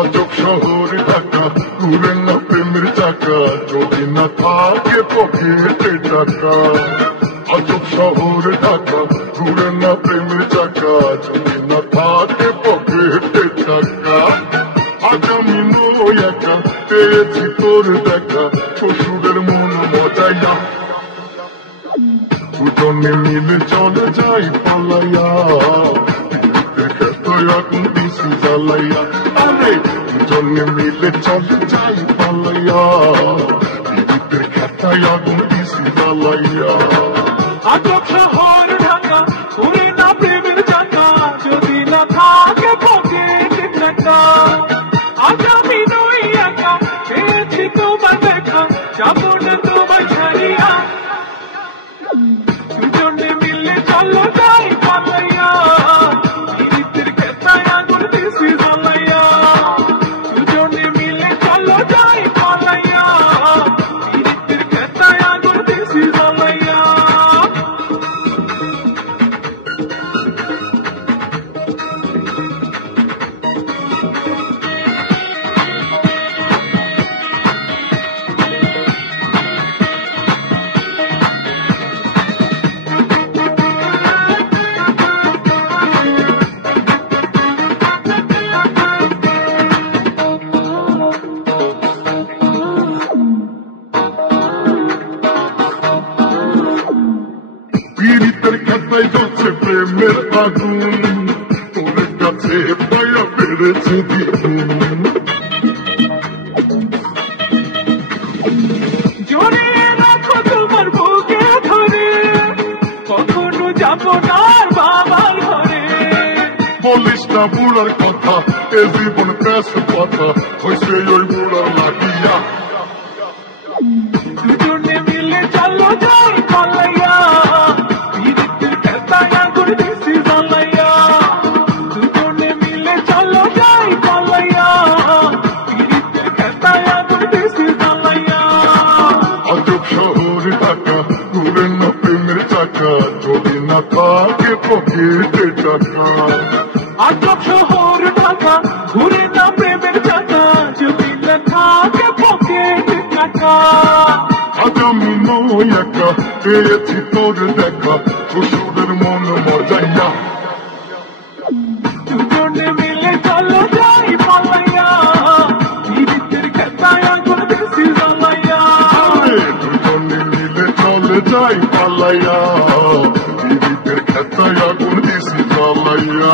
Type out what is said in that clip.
আজব শহর ঢাকা ঘুরে না প্রেমের চাকা যদি না থাকে পকেটে টাকা। আজব শহর ঢাকা ঘুরে না প্রেমের চাকা যদি না থাকে পকেটে টাকা। আজ আমি নই একা পেয়েছি তোর দেখা শ্বশুরের মন মজাইয়া দুজনে মিলে চলে যাই পালাইয়া এখন দিছি জ্বালাইয়া আরে দুজনে মিলে চলে যাই পালাইয়া বিদ্যুতের খেতায় আগুন দিছি জ্বালাইয়া। আজব শহর ঢাকা ঘুরে না প্রেমের চাকা যদি না থাকে পকেটে টাকা। আজ আমি নই একা পেয়েছি তোমার দেখা যাবো না তোমায় ছাড়িয়া দুজনে মিলে চলো যাই পালাইয়া বিদ্যুতের খেতায় আগুন দিছি জ্বালাইয়া। দুজনে মিলে চলো যাই পালাইয়া বিদ্যুতের খেতায় আগুন দিছি জ্বালাইয়া। পীড়িতের খেতায় জ্বলছে প্রেমের আগুন তোর কাছে পায়া বেড়েছে দ্বিগুণ। জড়িয়ে রাখো তোমার বুকে ধরে কখনো যাবো না আর বাবার ঘরে। বলিস না বুড়ার কথা এ জীবন প্যাস কথা হয়েছে ওই বুড়ার লাগিয়া। দুজনে মিলে চলো যাই পালাইয়া বিদ্যুতের খেতায় আগুন দিছি জ্বালাইয়া। দুজনে মিলে চলো যাই পালাইয়া বিদ্যুতের খেতায় আগুন দিছি জ্বালাইয়া। আজব শহর ঢাকা ঘুরে না প্রেমের চাকা যদি না থাকে পকেটে টাকা। আজব শহর ঢাকা ঘুরে না প্রেমের চাকা যদি না থাকে পকেটে টাকা। আজ আমি নই একা পেয়েছি তোর দেখা শ্বশুরের মন মজাইয়া। দুজনে মিলে চলো যাই পালাইয়া বিদ্যুতের খেতায় আগুন দিছি জ্বালাইয়া। দুজনে মিলে চলে যাই পালাইয়া বিদ্যুতের খেতায় আগুন দিছি জ্বালাইয়া।